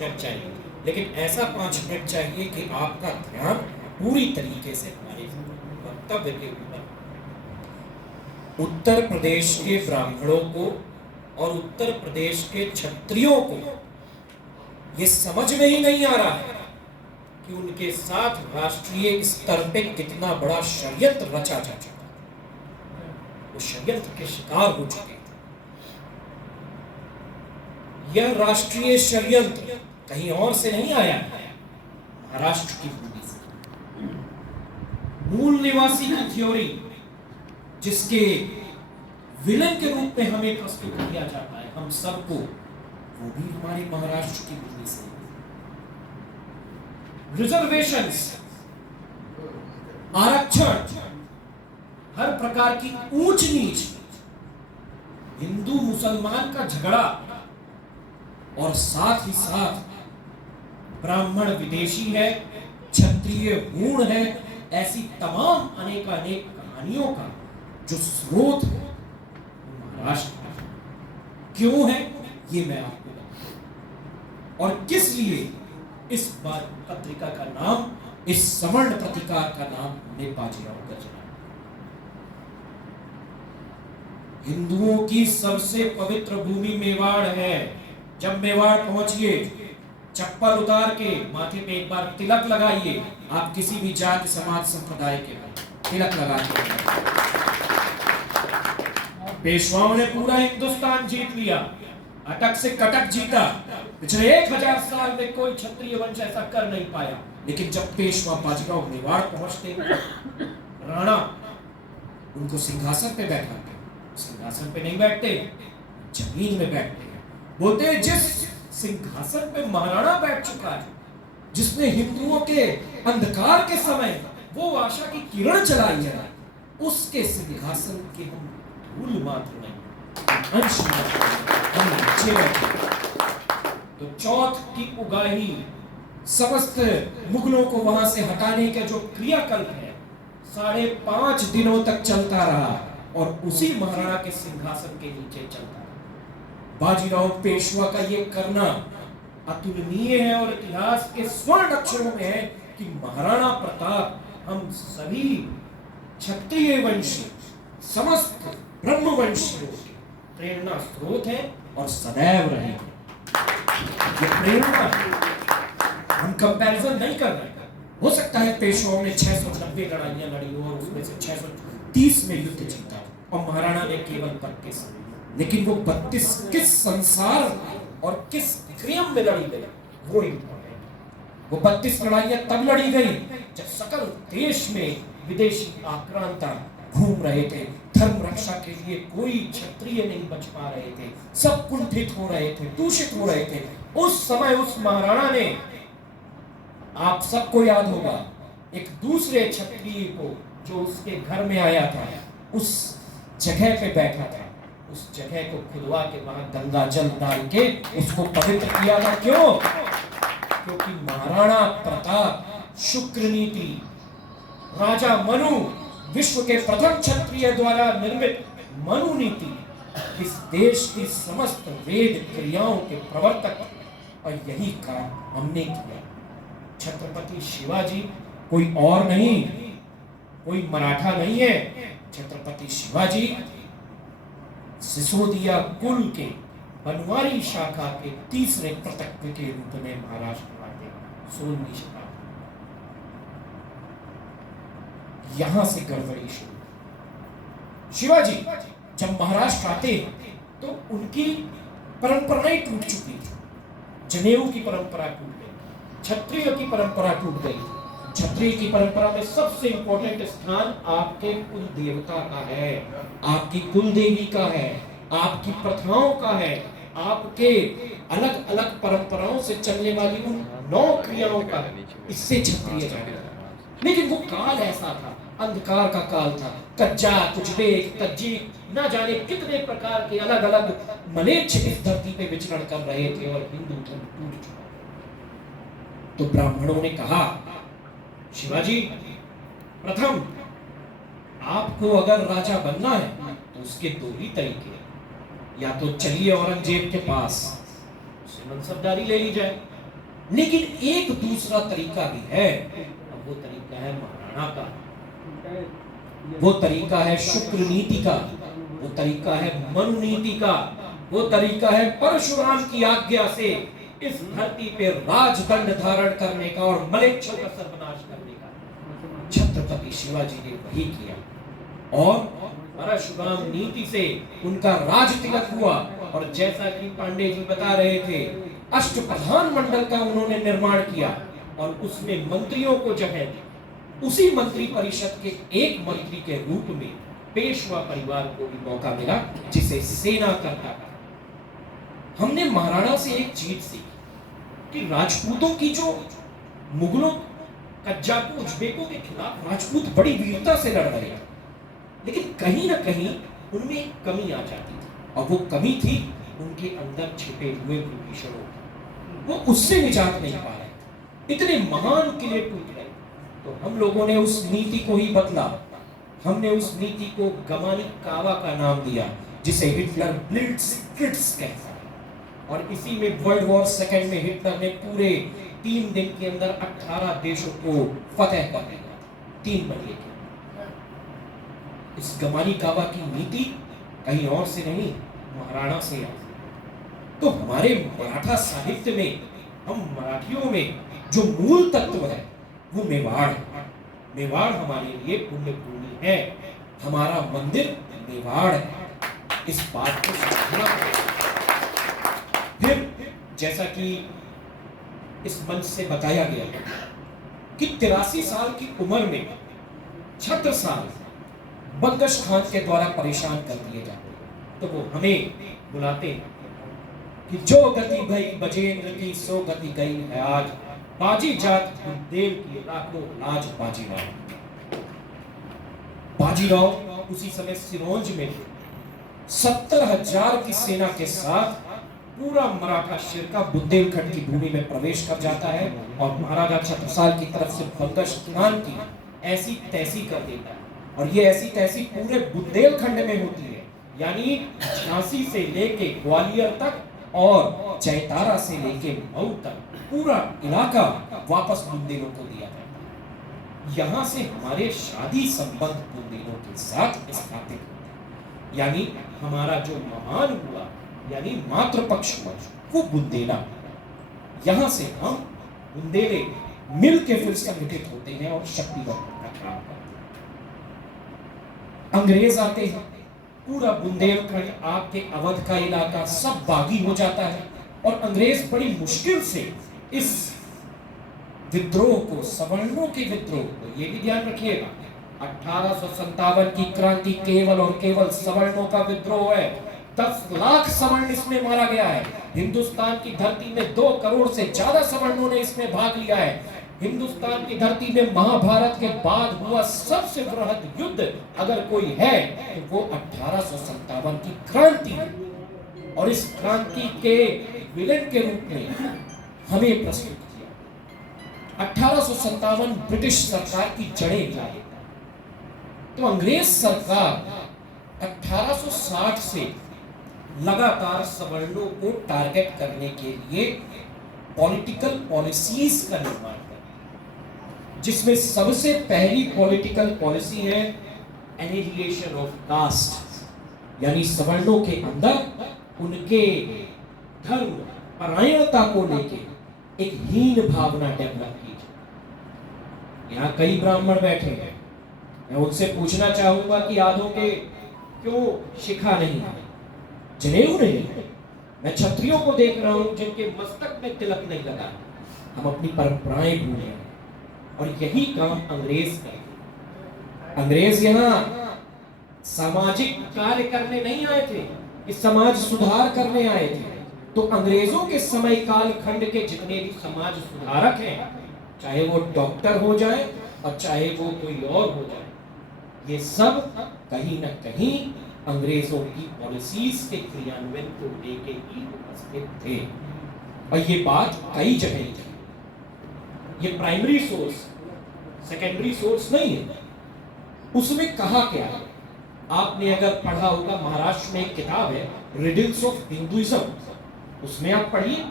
Minute चाहिए, लेकिन ऐसा 5 मिनट चाहिए कि आपका ध्यान पूरी तरीके से हमारे वक्तव्य के ऊपर। उत्तर प्रदेश के ब्राह्मणों को और उत्तर प्रदेश के क्षत्रियों को ये समझ में ही नहीं आ रहा है कि उनके साथ राष्ट्रीय स्तर पे कितना बड़ा षड्यंत्र रचा जा चुका है। वो षड्यंत्र के शिकार हो चुके थे। यह राष्ट्रीय षड्यंत्र कहीं और से नहीं आया है, महाराष्ट्र की भूमि से। मूल निवासी की थ्योरी, जिसके विलन के रूप में हमें प्रस्तुत किया जाता है हम सबको, वो भी हमारे महाराष्ट्र की भूमि से। रिजर्वेशंस, आरक्षण, हर प्रकार की ऊंच नीच, हिंदू मुसलमान का झगड़ा, और साथ ही साथ ब्राह्मण विदेशी है, क्षत्रिय गूढ़ है, ऐसी तमाम अनेकानेक कहानियों का जो स्रोत महाराष्ट्र में क्यों है, ये मैं आपको बताऊं। और किस लिए इस बार पत्रिका का नाम, इस सवर्ण प्रतिकार का नाम हमने बाजीराव का चुना। हिंदुओं की सबसे पवित्र भूमि मेवाड़ है। जब मेवाड़ पहुंचिए, चप्पल उतार के माथे पे एक बार तिलक लगाइए। आप किसी भी जाति समाज संप्रदाय के तिलक लगा के। पेशवाओं ने पूरा हिंदुस्तान जीत लिया, अटक से कटक जीता। पिछले 1000 साल में कोई क्षत्रिय वंश ऐसा कर नहीं पाया। लेकिन जब पेशवा बाजीराव मेवाड़ पहुंचते, राणा उनको सिंहासन पे बैठाते, सिंहासन पे नहीं बैठते, जमीन में बैठते। बोलते जिस सिंहासन पे महाराणा बैठ चुका है, जिसने हिंदुओं के अंधकार के समय वो आशा की किरण चलाई है, उसके सिंहासन के हम धूल मात्र नहीं, अंश मात्र हम नीचे बैठे। तो चौथ की उगाही, समस्त मुगलों को वहां से हटाने का जो क्रियाकल्प है, 5.5 दिनों तक चलता रहा और उसी महाराणा के सिंहासन के नीचे चलता रहा। बाजीराव पेशवा का ये करना अतुलनीय है और इतिहास के स्वर्ण अक्षरों में है कि महाराणा प्रताप हम सभी क्षत्रिय वंशी, समस्त ब्रह्म वंशियों के प्रेरणा स्रोत है और सदैव रहेंगे। ये प्रेरणा हम कंपैरिजन नहीं कर रहे। हो सकता है पेशवाओं ने 690 लड़ाइयां लड़ी हो और उसमें से 630 में युद्ध जीता और महाराणा ने केवल 32, लेकिन वो 32 किस संसार और किस क्रियम में लड़ी गई, वो इम्पोर्टेंट। वो 32 लड़ाइयां तब लड़ी गई जब सकल देश में विदेशी आक्रांता घूम रहे थे। धर्म रक्षा के लिए कोई क्षत्रिय नहीं बच पा रहे थे, सब कुंठित हो रहे थे, दूषित हो रहे थे। उस समय उस महाराणा ने, आप सबको याद होगा, एक दूसरे क्षत्रिय को जो उसके घर में आया था, उस जगह पे बैठा था, उस जगह को खुदवा के वहां गंगा जल डाल के उसको पवित्र किया था। क्यों? क्योंकि महाराणा प्रताप शुक्र नीति, राजा मनु, विश्व के प्रथम क्षत्रिय द्वारा निर्मित मनु नीति, इस देश की समस्त वेद क्रियाओं के प्रवर्तक, और यही काम हमने किया। छत्रपति शिवाजी कोई और नहीं, कोई मराठा नहीं है। छत्रपति शिवाजी सिसोदिया कुल के बनवारी शाखा के तीसरे प्रतक्व के रूप में महाराष्ट्र आते हैं। 16वीं शताब्दी, यहां से गड़बड़ी शुरू। शिवाजी जब महाराष्ट्र आते तो उनकी परंपराएं टूट चुकी थी। जनेऊ की परंपरा टूट गई, क्षत्रिय की परंपरा टूट गई। क्षत्रिय की परंपरा में सबसे इंपॉर्टेंट स्थान आपके कुल देवता का है, आपकी कुल देवी का है, आपकी प्रथाओं का है, आपके अलग अलग परंपराओं से चलने वाली उन 9 क्रियाओं का है। इससे क्षत्रिय जाना। लेकिन वो काल ऐसा था, अंधकार का काल था। कज्जा, कुचबेक, तज्जी, ना जाने कितने प्रकार के अलग अलग मलेच्छ इस धरती पे विचरण कर रहे थे और हिंदू धर्म टूट चुका। तो ब्राह्मणों ने कहा, शिवाजी प्रथम आपको अगर राजा बनना है तो उसके 2 ही तरीके हैं। या तो चलिए औरंगजेब के पास, उससे मनसबदारी ले ली जाए, लेकिन एक दूसरा तरीका भी है, अब वो तरीका है महाराणा का, वो तरीका है शुक्र नीति का, वो तरीका है मनु नीति का, वो तरीका है परशुराम की आज्ञा से इस धरती पे राजदंड धारण करने का और मलेच्छों का सर्वनाश करने का। छत्रपति शिवाजी ने वही किया और परशुराम नीति से उनका राज तिलक हुआ। और जैसा कि पांडे जी बता रहे थे, अष्टप्रधान मंडल का उन्होंने निर्माण किया और उसमें मंत्रियों को जगह दी। उसी मंत्री परिषद के एक मंत्री के रूप में पेशवा परिवार को भी मौका मिला, जिसे सेना करता था। हमने महाराणा से एक चीज सीखी कि राजपूतों की जो मुगलों, कज्जाकों, उज्बेकों के खिलाफ राजपूत बड़ी वीरता से लड़ रहे थे, लेकिन कहीं ना कहीं उनमें एक कमी आ जाती थी, और वो कमी थी उनके अंदर छिपे हुए विभीषणों की। वो उससे निजात नहीं पा रहे, इतने महान किले टूट रहे। तो हम लोगों ने उस नीति को ही बदला, हमने उस नीति को गमानी कावा का नाम दिया, जिसे हिटलर ब्लिट्जक्रिग्स कहता है। और इसी में वर्ल्ड वॉर सेकेंड में हिटलर ने पूरे 3 दिन के अंदर 18 देशों को फतेह कर दिया, 3 महीने के। इस गमानी कावा की नीति कहीं और से नहीं, महाराणा से आई। तो हमारे मराठा साहित्य में, हम मराठियों में जो मूल तत्व है वो मेवाड़ है। मेवाड़ हमारे लिए पुण्य भूमि है, हमारा मंदिर मेवाड़ है। इस बात को समझना पड़ेगा। फिर जैसा कि इस मंच से बताया गया कि 83 साल की उम्र में छत्रसाल बंगश खान के द्वारा परेशान कर दिए जाते हैं, तो वो हमें बुलाते हैं कि जो गति भई बजेंद्र की सो गति गई है आज, बाजी जात देव की लाखों लाज बाजीराव। बाजीराव उसी समय सिरोंज में 70,000 की सेना के साथ पूरा मराठा शिरका बुंदेलखंड की भूमि में प्रवेश कर जाता है और महाराजा छत्रसाल की तरफ से बंगश खान की ऐसी तैसी कर देता है। और ये ऐसी तैसी पूरे बुंदेलखंड में होती है, यानी झांसी से लेके ग्वालियर तक और जयतारा से लेके मऊ तक पूरा इलाका वापस बुंदेलों को दिया जाता है। यहाँ से हमारे शादी संबंध बुंदेलों के साथ स्थापित होते हैं, यानी हमारा जो महान हुआ, यानी मातृपक्ष हुआ, वो बुंदेला। यहाँ से हम बुंदेले मिल के फिर संगठित होते हैं और शक्तिवर्धन का काम करते हैं। अंग्रेज आते हैं, पूरा बुंदेलखंड, आपके अवध का इलाका सब बागी हो जाता है और अंग्रेज बड़ी मुश्किल से इस विद्रोह को, सवर्णों के विद्रोह को, ये भी ध्यान रखिएगा, 1857 की क्रांति केवल और केवल सवर्णों का विद्रोह है। 10 लाख सवर्ण इसमें मारा गया है। हिंदुस्तान की धरती में 2 करोड़ से ज्यादा सवर्णों ने इसमें भाग लिया है। हिंदुस्तान की धरती में महाभारत के बाद हुआ सबसे बृहद युद्ध अगर कोई है तो वो 1857 की क्रांति है। और इस क्रांति के विलेन के रूप में हमें प्रस्तुत किया। 1857 ब्रिटिश सरकार की जड़ें क्या है? तो अंग्रेज सरकार 1860 से लगातार सवर्णों को टारगेट करने के लिए पॉलिटिकल पॉलिसीज का निर्माण कर, जिसमें सबसे पहली पॉलिटिकल पॉलिसी है एनिहिलेशन ऑफ कास्ट, यानी सवर्णों के अंदर उनके धर्म परायणता को लेके एक हीन भावना डेवलप की जाए। यहाँ कई ब्राह्मण बैठे हैं, मैं उनसे पूछना चाहूंगा कि आधों के क्यों शिखा नहीं है, जनेऊ नहीं है। मैं क्षत्रियों को देख रहा हूं जिनके मस्तक में तिलक नहीं लगा। हम अपनी परंपराएं भूल गए और यही काम अंग्रेज करे। अंग्रेज यहाँ सामाजिक कार्य करने नहीं आए थे, इस समाज सुधार करने आए थे। तो अंग्रेजों के समय काल खंड के जितने भी समाज सुधारक हैं, चाहे वो डॉक्टर हो जाए और चाहे वो कोई और हो जाए, ये सब कहीं ना कहीं अंग्रेजों की पॉलिसीज के क्रियान्वयन को लेके ही उपस्थित थे। और ये बात कई जगह थी। ये प्राइमरी सोर्स, सेकेंडरी सोर्स नहीं है। उसमें कहा क्या है, आपने अगर पढ़ा होगा, महाराष्ट्र में एक किताब है रिडल्स ऑफ हिंदुइज्म, उसमें आप पढ़िए